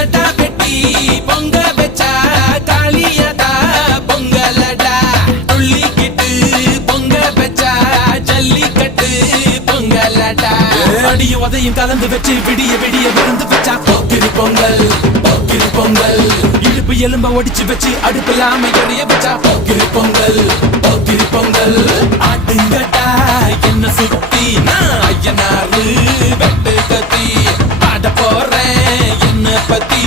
கடா வெட்டி பொங்க வச்சா காளியதா பொங்கலடா துள்ளிக்கிட்டு பொங்க வச்சா ஜல்லிக்கட்டு பொங்கலடா அடியும் உதையும் கலந்து வச்சு விடிய விடிய விருந்து வச்சா போக்கிரி பொங்கல் போக்கிரி பொங்கல் இடுப்பு எலும்ப ஒடிச்சு வச்சு அடுப்பில்லாம எறிய வச்சா போக்கிரி பொங்கல் போக்கிரி பொங்கல் ஆட்டுங்கட்டா என்ன சுத்தி நான் ஐயனாரு வெட்டு கத்தி பாட போறேன் என்ன பத்தி